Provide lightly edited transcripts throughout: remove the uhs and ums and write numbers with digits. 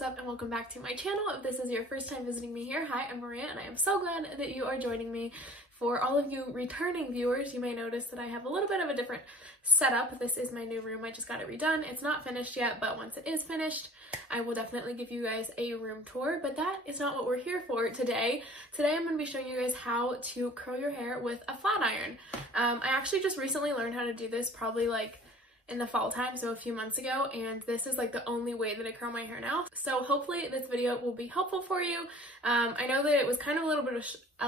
what's up, and welcome back to my channel. If this is your first time visiting me here, hi, I'm Maria, and I am so glad that you are joining me. For all of you returning viewers, you may notice that I have a little bit of a different setup. This is my new room. I just got it redone. It's not finished yet, but once it is finished, I will definitely give you guys a room tour, but that is not what we're here for today. Today I'm going to be showing you guys how to curl your hair with a flat iron. I actually just recently learned how to do this, probably like in the fall time, so a few months ago, and this is like the only way that I curl my hair now. So hopefully this video will be helpful for you. I know that it was kind of a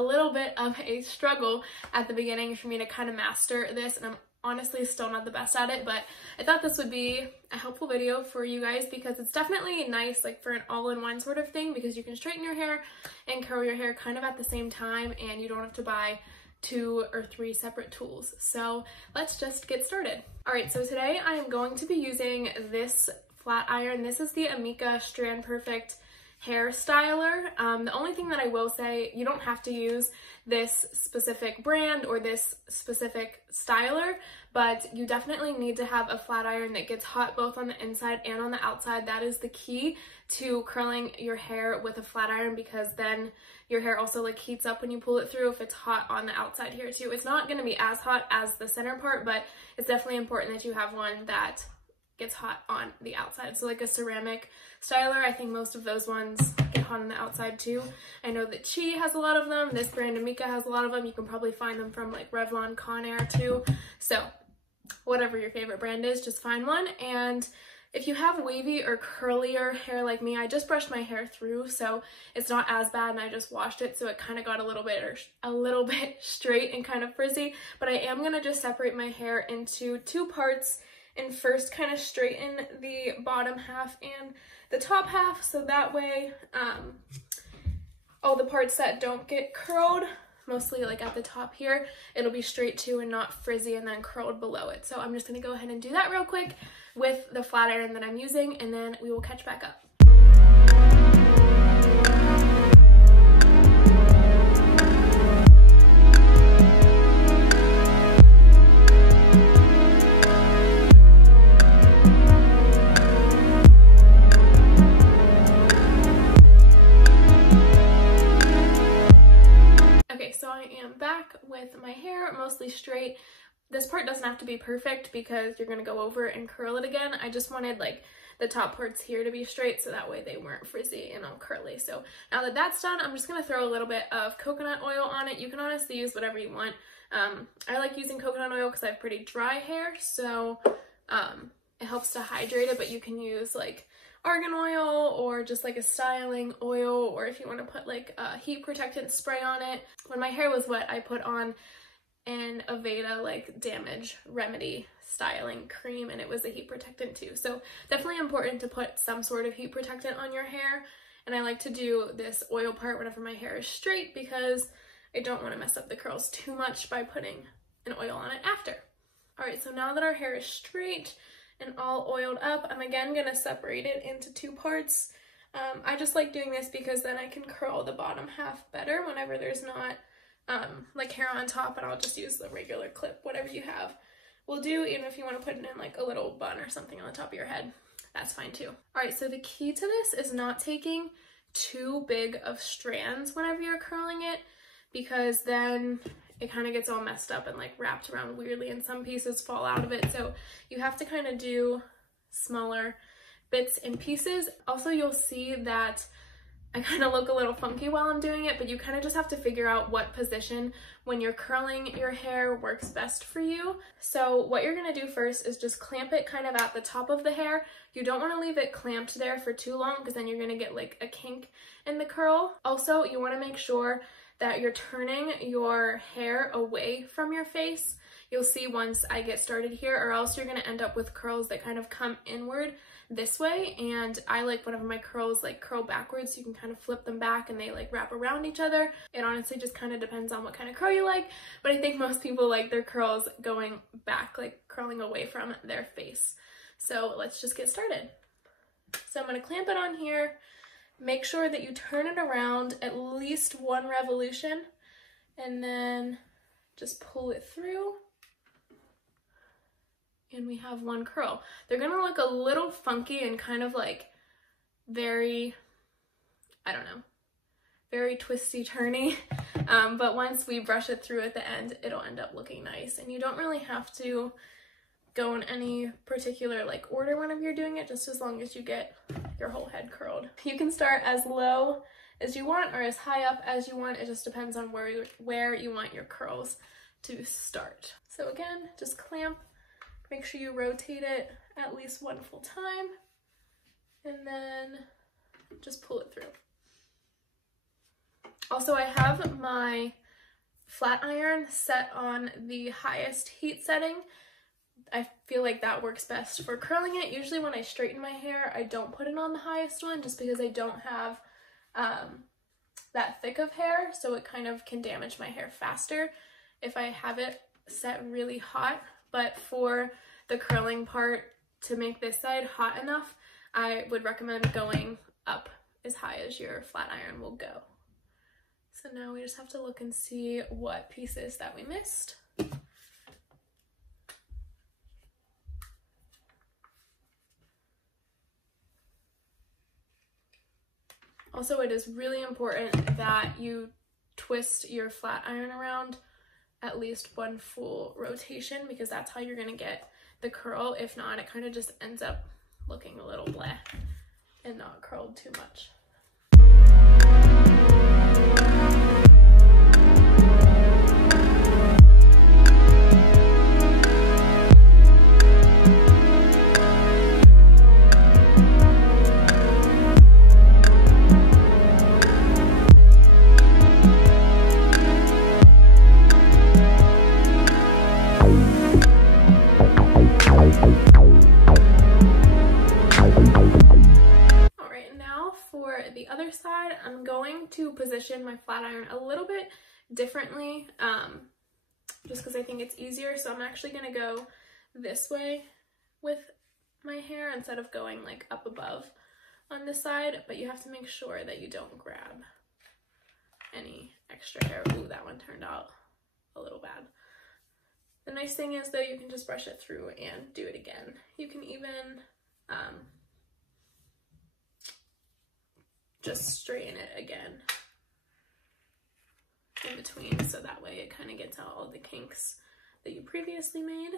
little bit of a struggle at the beginning for me to kind of master this, and I'm honestly still not the best at it, but I thought this would be a helpful video for you guys because it's definitely nice like for an all-in-one sort of thing, because you can straighten your hair and curl your hair kind of at the same time, and you don't have to buy 2 or 3 separate tools. So let's just get started. All right, so today I am going to be using this flat iron. This is the Amika Strand Perfect hair styler. The only thing that I will say, you don't have to use this specific brand or this specific styler, but you definitely need to have a flat iron that gets hot both on the inside and on the outside. That is the key to curling your hair with a flat iron, because then your hair also like heats up when you pull it through if it's hot on the outside here too. It's not going to be as hot as the center part, but it's definitely important that you have one that gets hot on the outside. So like a ceramic styler, I think most of those ones get hot on the outside too. I know that Chi has a lot of them. This brand Amika has a lot of them. You can probably find them from like Revlon, Conair too. So whatever your favorite brand is, just find one. And if you have wavy or curlier hair like me, I just brushed my hair through, so it's not as bad, and I just washed it, so it kind of got a little bit straight and kind of frizzy. But I am gonna just separate my hair into 2 parts and first kind of straighten the bottom half and the top half, so that way all the parts that don't get curled, mostly like at the top here, it'll be straight too and not frizzy and then curled below it. So I'm just gonna go ahead and do that real quick with the flat iron that I'm using, and then we will catch back up. Back with my hair mostly straight. This part doesn't have to be perfect because you're going to go over it and curl it again. I just wanted like the top parts here to be straight, so that way they weren't frizzy and all curly. So now that that's done, I'm just going to throw a little bit of coconut oil on it. You can honestly use whatever you want. I like using coconut oil because I have pretty dry hair, so it helps to hydrate it, but you can use like argan oil or just like a styling oil, or if you want to put like a heat protectant spray on it. When my hair was wet, I put on an Aveda like damage remedy styling cream, and it was a heat protectant too. So definitely important to put some sort of heat protectant on your hair. And I like to do this oil part whenever my hair is straight because I don't want to mess up the curls too much by putting an oil on it after. All right, so now that our hair is straight and all oiled up, I'm again gonna separate it into 2 parts. I just like doing this because then I can curl the bottom half better whenever there's not like hair on top, and I'll just use the regular clip, whatever you have will do. Even if you want to put it in like a little bun or something on the top of your head, that's fine too. All right, so the key to this is not taking too big of strands whenever you're curling it, because then it kind of gets all messed up and like wrapped around weirdly, and some pieces fall out of it. So you have to kind of do smaller bits and pieces. Also, you'll see that I kind of look a little funky while I'm doing it, but you kind of just have to figure out what position when you're curling your hair works best for you. So what you're going to do first is just clamp it kind of at the top of the hair. You don't want to leave it clamped there for too long, because then you're going to get like a kink in the curl. Also, you want to make sure that you're turning your hair away from your face. You'll see once I get started here, or else you're going to end up with curls that kind of come inward this way, and I like whenever my curls like curl backwards, so you can kind of flip them back and they like wrap around each other. It honestly just kind of depends on what kind of curl you like, but I think most people like their curls going back, like curling away from their face. So let's just get started. So I'm going to clamp it on here. Make sure that you turn it around at least 1 revolution, and then just pull it through. And we have 1 curl. They're gonna look a little funky and kind of like very, I don't know, very twisty turny. But once we brush it through at the end, it'll end up looking nice. And you don't really have to go in any particular like order whenever you're doing it, just as long as you get your whole head curled. You can start as low as you want or as high up as you want. It just depends on where you want your curls to start. So again, just clamp, make sure you rotate it at least one full time, and then just pull it through. Also, I have my flat iron set on the highest heat setting. I feel like that works best for curling it. Usually when I straighten my hair, I don't put it on the highest one just because I don't have that thick of hair, so it kind of can damage my hair faster if I have it set really hot. But for the curling part, to make this side hot enough, I would recommend going up as high as your flat iron will go. So now we just have to look and see what pieces that we missed. Also, it is really important that you twist your flat iron around at least one full rotation, because that's how you're going to get the curl. If not, it kind of just ends up looking a little bleh and not curled too much. I'm going to position my flat iron a little bit differently, just because I think it's easier. So I'm actually going to go this way with my hair instead of going like up above on this side, but you have to make sure that you don't grab any extra hair. Ooh, that one turned out a little bad. The nice thing is though, you can just brush it through and do it again. You can even just straighten it again in between, so that way it kind of gets out all the kinks that you previously made.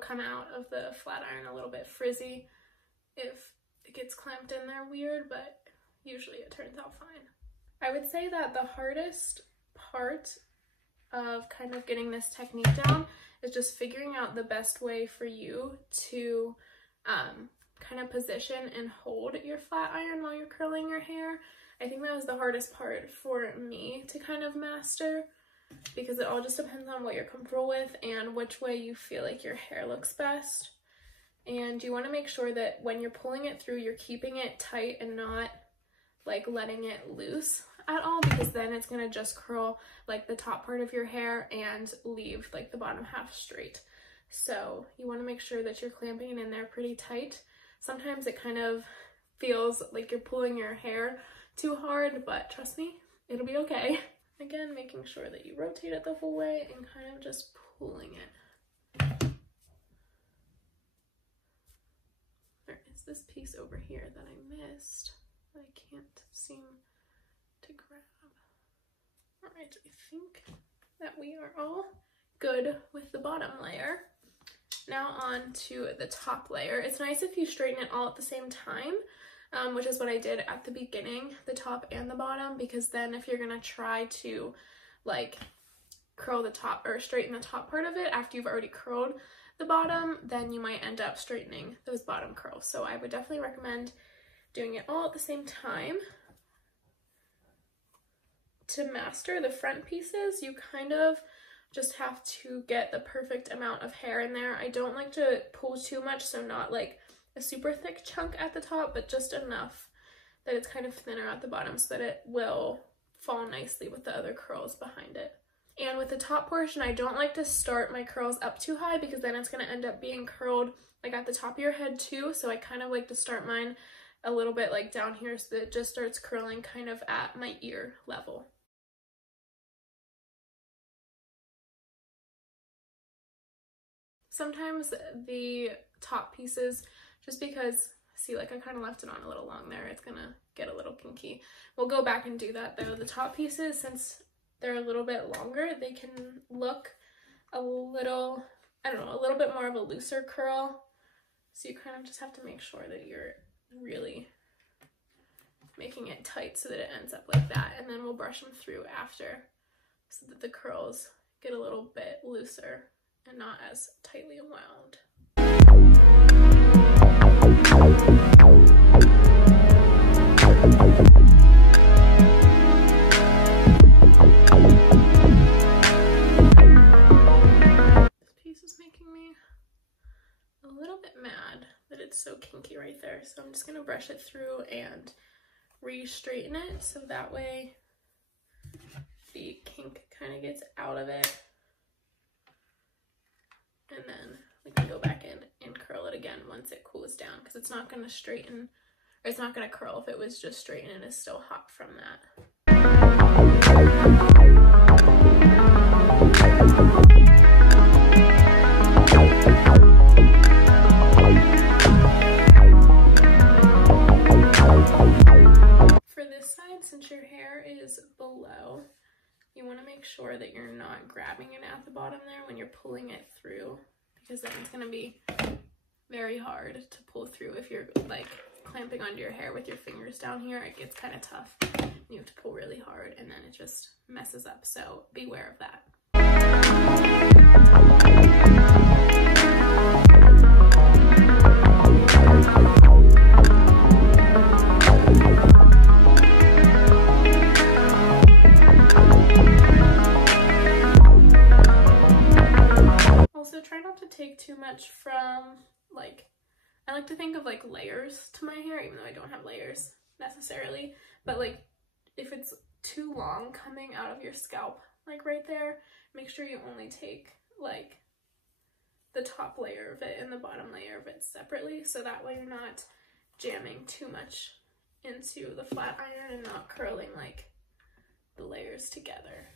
Come out of the flat iron a little bit frizzy if it gets clamped in there weird, but usually it turns out fine. I would say that the hardest part of kind of getting this technique down is just figuring out the best way for you to kind of position and hold your flat iron while you're curling your hair. I think that was the hardest part for me to kind of master, because it all just depends on what you're comfortable with and which way you feel like your hair looks best. And you want to make sure that when you're pulling it through, you're keeping it tight and not like letting it loose at all, because then it's going to just curl like the top part of your hair and leave like the bottom half straight. So you want to make sure that you're clamping it in there pretty tight. Sometimes it kind of feels like you're pulling your hair too hard, but trust me, it'll be okay. Again, making sure that you rotate it the whole way and kind of just pulling it. There is this piece over here that I missed that I can't seem to grab. All right, I think that we are all good with the bottom layer. Now on to the top layer. It's nice if you straighten it all at the same time, which is what I did at the beginning, the top and the bottom, because then if you're gonna try to like curl the top or straighten the top part of it after you've already curled the bottom, then you might end up straightening those bottom curls. So I would definitely recommend doing it all at the same time. To master the front pieces, you kind of just have to get the perfect amount of hair in there. I don't like to pull too much, so not like a super thick chunk at the top, but just enough that it's kind of thinner at the bottom so that it will fall nicely with the other curls behind it. And with the top portion, I don't like to start my curls up too high because then it's going to end up being curled like at the top of your head too. So I kind of like to start mine a little bit like down here so that it just starts curling kind of at my ear level. Sometimes the top pieces, just because, see, like I kind of left it on a little long there, it's gonna get a little kinky. We'll go back and do that though. The top pieces, since they're a little bit longer, they can look a little, I don't know, a little bit more of a looser curl. So you kind of just have to make sure that you're really making it tight so that it ends up like that. And then we'll brush them through after so that the curls get a little bit looser and not as tightly wound. This piece is making me a little bit mad that it's so kinky right there, so I'm just gonna brush it through and re-straighten it so that way the kink kind of gets out of it. And then we can go back in and curl it again once it cools down, because it's not going to straighten, or it's not going to curl if it was just straightened and is still hot from that. For this side, since your hair is below, you want to make sure that you're not grabbing it at the bottom there when you're pulling it through, because then it's going to be very hard to pull through. If you're like clamping onto your hair with your fingers down here, it gets kind of tough. You have to pull really hard and then it just messes up, so beware of that. Also, try not to take too much from, like, I like to think of like layers to my hair, even though I don't have layers necessarily, but like if it's too long coming out of your scalp, like right there, make sure you only take like the top layer of it and the bottom layer of it separately, so that way you're not jamming too much into the flat iron and not curling like the layers together.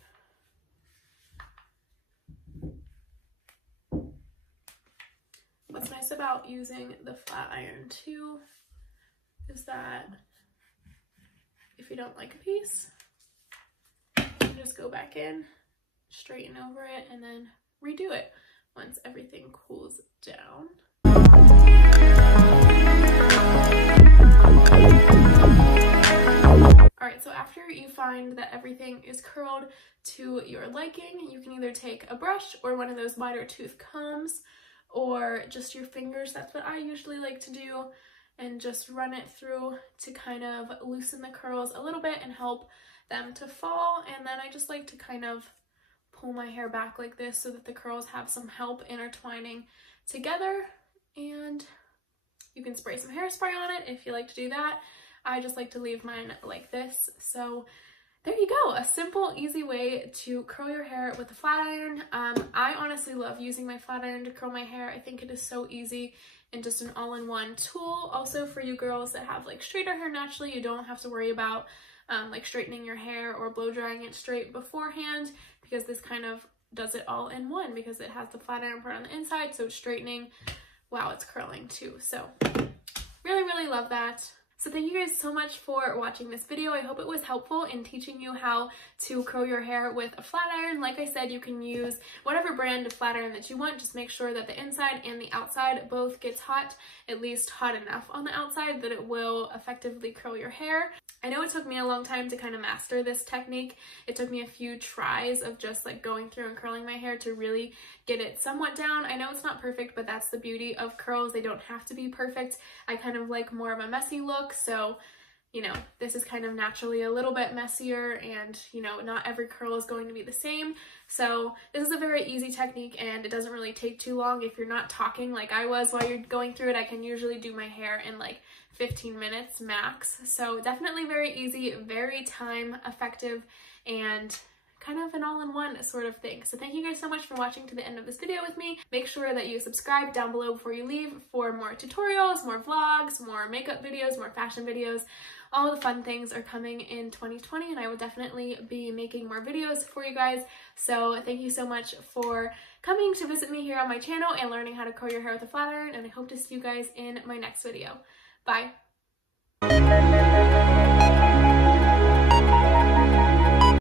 What's nice about using the flat iron too is that if you don't like a piece, you can just go back in, straighten over it, and then redo it once everything cools down. Alright, so after you find that everything is curled to your liking, you can either take a brush or one of those wider tooth combs, or just your fingers. That's what I usually like to do, and just run it through to kind of loosen the curls a little bit and help them to fall. And then I just like to kind of pull my hair back like this so that the curls have some help intertwining together. And you can spray some hairspray on it if you like to do that. I just like to leave mine like this. So there you go, a simple, easy way to curl your hair with a flat iron. I honestly love using my flat iron to curl my hair. I think it is so easy and just an all-in-one tool. Also for you girls that have like straighter hair naturally, you don't have to worry about like straightening your hair or blow drying it straight beforehand, because this kind of does it all in one, because it has the flat iron part on the inside, so it's straightening while it's curling too. So really love that. So thank you guys so much for watching this video. I hope it was helpful in teaching you how to curl your hair with a flat iron. Like I said, you can use whatever brand of flat iron that you want. Just make sure that the inside and the outside both gets hot, at least hot enough on the outside that it will effectively curl your hair. I know it took me a long time to kind of master this technique. It took me a few tries of just like going through and curling my hair to really get it somewhat down. I know it's not perfect, but that's the beauty of curls. They don't have to be perfect. I kind of like more of a messy look, so you know, this is kind of naturally a little bit messier, and you know, not every curl is going to be the same. So this is a very easy technique and it doesn't really take too long. If you're not talking like I was while you're going through it, I can usually do my hair in like 15 minutes max. So definitely very easy, very time effective, and kind of an all-in-one sort of thing. So thank you guys so much for watching to the end of this video with me. Make sure that you subscribe down below before you leave for more tutorials, more vlogs, more makeup videos, more fashion videos. All the fun things are coming in 2020, and I will definitely be making more videos for you guys. So thank you so much for coming to visit me here on my channel and learning how to curl your hair with a flat iron, and I hope to see you guys in my next video. Bye!